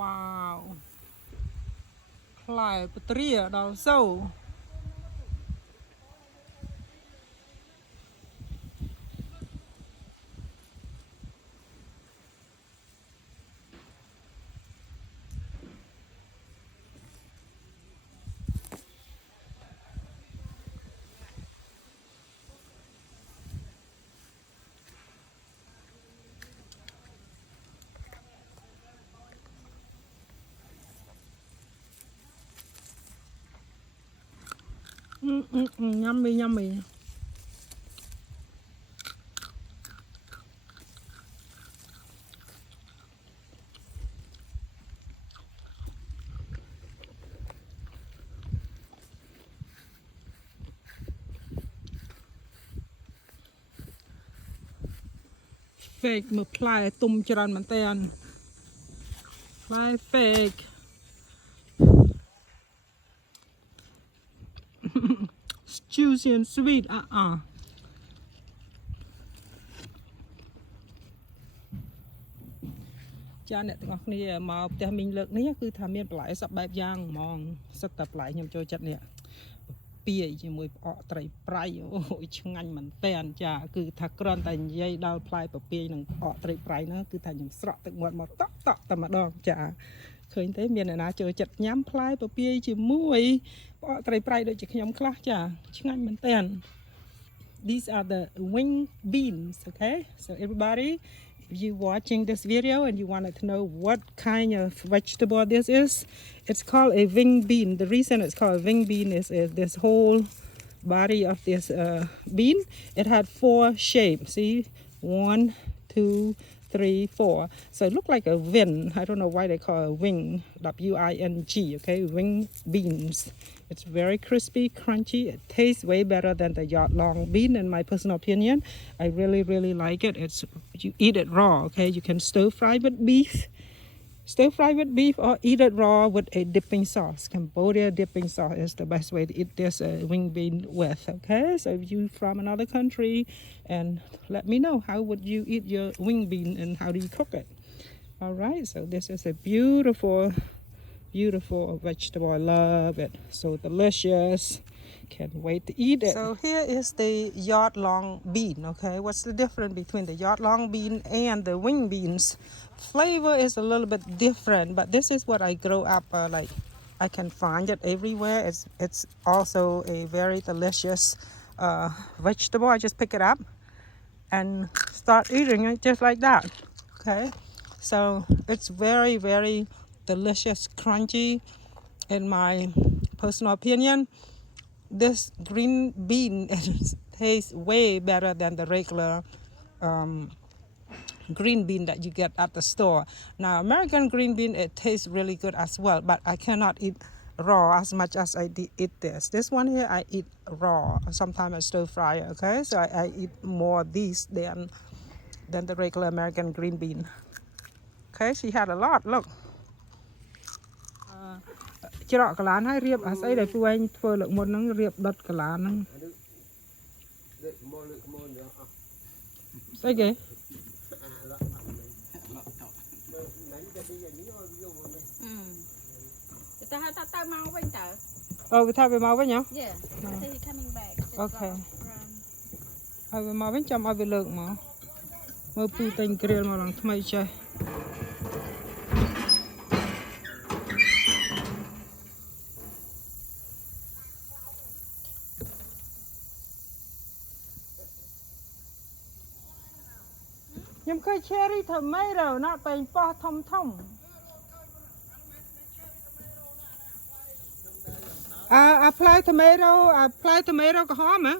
Wow. Play patria đào sâu. Yummy, yummy. Fake មើលផ្លែទុំច្រើនមែនតើផ្លែ fake juicy and sweet ចាអ្នកទាំងអស់គ្នាមកផ្ទះមីងលើកនេះគឺថាមានបន្លែសពបែបយ៉ាងហ្មងសិតតែបន្លែខ្ញុំចូលចិត្តនេះពីជាមួយផ្អកត្រីប្រៃអូយឆ្ងាញ់មែនតើចាគឺថាគ្រាន់តែនិយាយដល់ផ្លែពពាយនិងផ្អកត្រីប្រៃហ្នឹងគឺថាខ្ញុំស្រក់ទឹកមាត់មកតក់តែម្ដងចាឃើញទេមានអ្នកណាចូលចិត្តញ៉ាំផ្លែពពាយជាមួយផ្អកត្រីប្រៃដូចជាខ្ញុំខ្លះចាឆ្ងាញ់មែនតើ These are the wing beans, okay? So everybody, if you're watching this video and you wanted to know what kind of vegetable this is, it's called a wing bean. The reason it's called a wing bean is this whole body of this bean, it had 4 shapes. See, 1, 2, 3, 4. So it looked like a wing. I don't know why they call it wing, W-I-N-G, okay? Wing beans. It's very crispy, crunchy. It tastes way better than the yard long bean, in my personal opinion. I really, really like it. You eat it raw, okay? You can stir fry with beef. Stir fry with beef or eat it raw with a dipping sauce. Cambodia dipping sauce is the best way to eat this wing bean with, okay? So if you're from another country, and let me know how would you eat your wing bean and how do you cook it. All right, so this is a beautiful vegetable. I love it. So delicious. Can't wait to eat it. So here is the yard long bean, okay? What's the difference between the yard long bean and the wing beans? Flavor is a little bit different, but this is what I grow up like. I can find it everywhere. It's also a very delicious vegetable. I just pick it up and start eating it just like that, okay? So it's very, very delicious, crunchy. In my personal opinion, this green bean tastes way better than the regular green bean that you get at the store. Now, American green bean, it tastes really good as well, but I cannot eat raw as much as I eat this. This one here, I eat raw. Sometimes I stir fry it, okay? So I eat more of these than the regular American green bean. Okay, she had a lot, look. ច្រកកលានហើយរៀបអាស្អីដែលពួកឯងធ្វើលើកមុនហ្នឹងរៀបដុតកលានហ្នឹងស្អីគេតែហៅថាទៅមកវិញតើអូវាថាវាមកវិញហ៎ Yeah, he's coming back. Okay. ហើយវាមកវិញចាំឲ្យវាលើកមកមើលពូតែងគ្រាលមកឡើងថ្មីចេះខ្ញុំឃើញ cherry tomato ណាត់ពេញប៉ោះធំapply tomato ក្រហមហ៎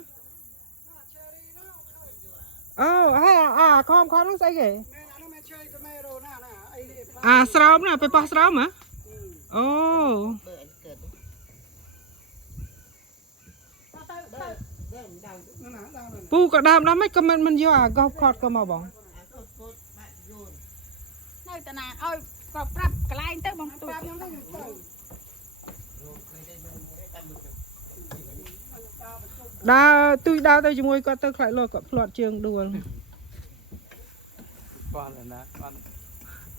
អូហើយខំនោះស្អីគេស្រោមណាពេលប៉ោះស្រោមហ៎អូពូក៏ដើមមិនក៏មិនយកអាកោសខតក៏មកបងនៅតាណាឲ្យក៏ប្រាប់កន្លែងទៅបងទូខ្ញុំទៅដើរទៅជាមួយគាត់ទៅខ្លាចលោគាត់ផ្លាត់ជើងដួលគាត់ណាគាត់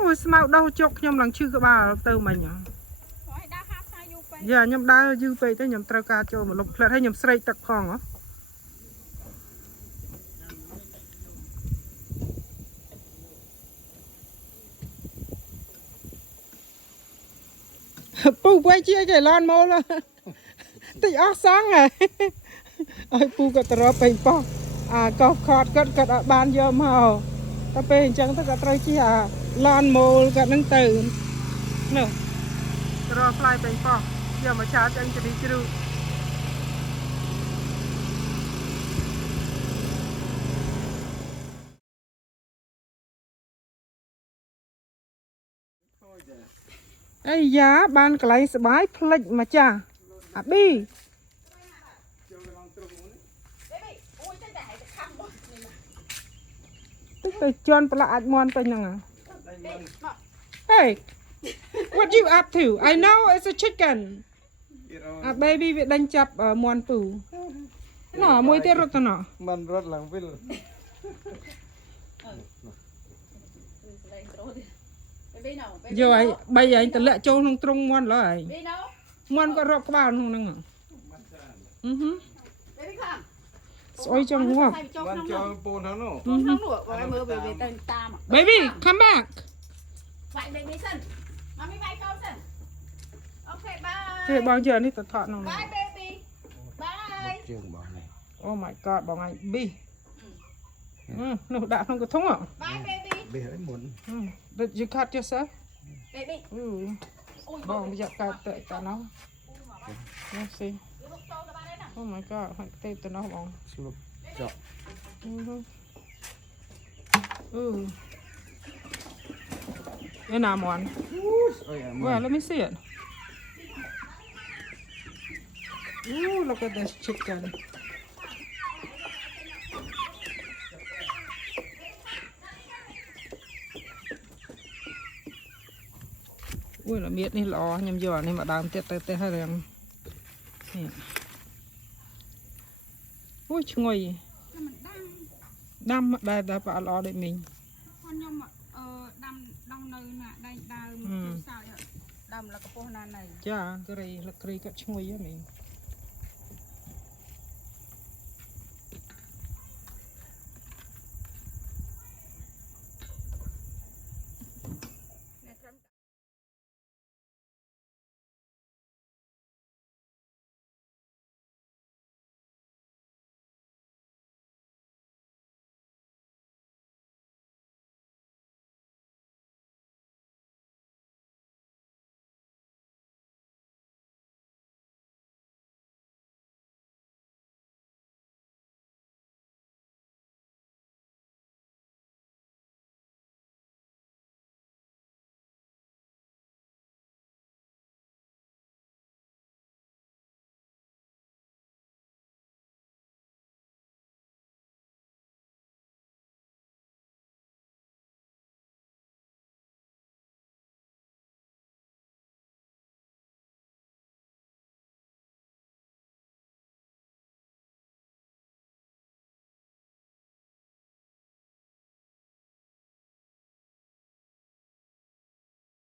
ôi mau đau chọc nhom lần chưa có ba từ mình nhở giờ nhom đau dư về tới nhom trao ca cho một lục lại hay nhom sray tật con hả pu quay chia cái lon mô là tị óc sáng này ôi pu có tờ bền po cọp khọt cất bàn vô màu ta bền chẳng tất cả trai chia lon mô cất nâng từ nè tờ fly bền po giờ mà cha chân cho đi chứ ấy giá ban cái lấy bái plek mà cha bi tức là chọn lại món tay nè hey what you up to I know it's a chicken baby bị đánh chập món tủ nó môi tê rốt nó mình rất là vil rồi bây giờ anh tự lệ trâu không trung món rồi món có rốt bao không nè ôi trong ngọc baby come back thế bao giờ đi tập thọ nào bye baby bye oh my god bọn anh bi nó đã không có thông ạ bye baby did you cut yourself baby bọn bây giờ cắt tại ta nó let's see oh my god hãy tê tụi nó bọn cái nào món well let me see it look at this chicken ui là miết này lò nhầm giò này mà đàm tiết tê hai đèn ui ngồi đâm đây đã bảo lò để mình đâm nơi nè đây đâm sao vậy đâm là cái này cha cái này là cây cắt ngồi với mình